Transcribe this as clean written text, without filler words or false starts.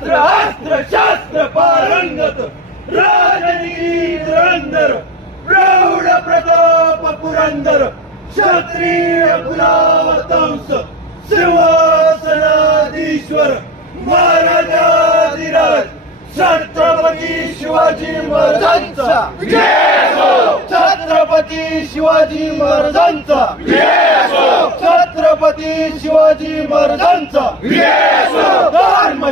अस्त्र अस्त्र शास्त्र पारंगत राजनीती धुरंधर प्रौढ प्रताप पुरंदर क्षत्रिय कुलावतंस सिंहासनाधीश्वर महाराजाधिराज छत्रपती शिवाजी महाराजांचा छत्रपती शिवाजी महाराजांचा छत्रपती शिवाजी महाराजांचा धर्म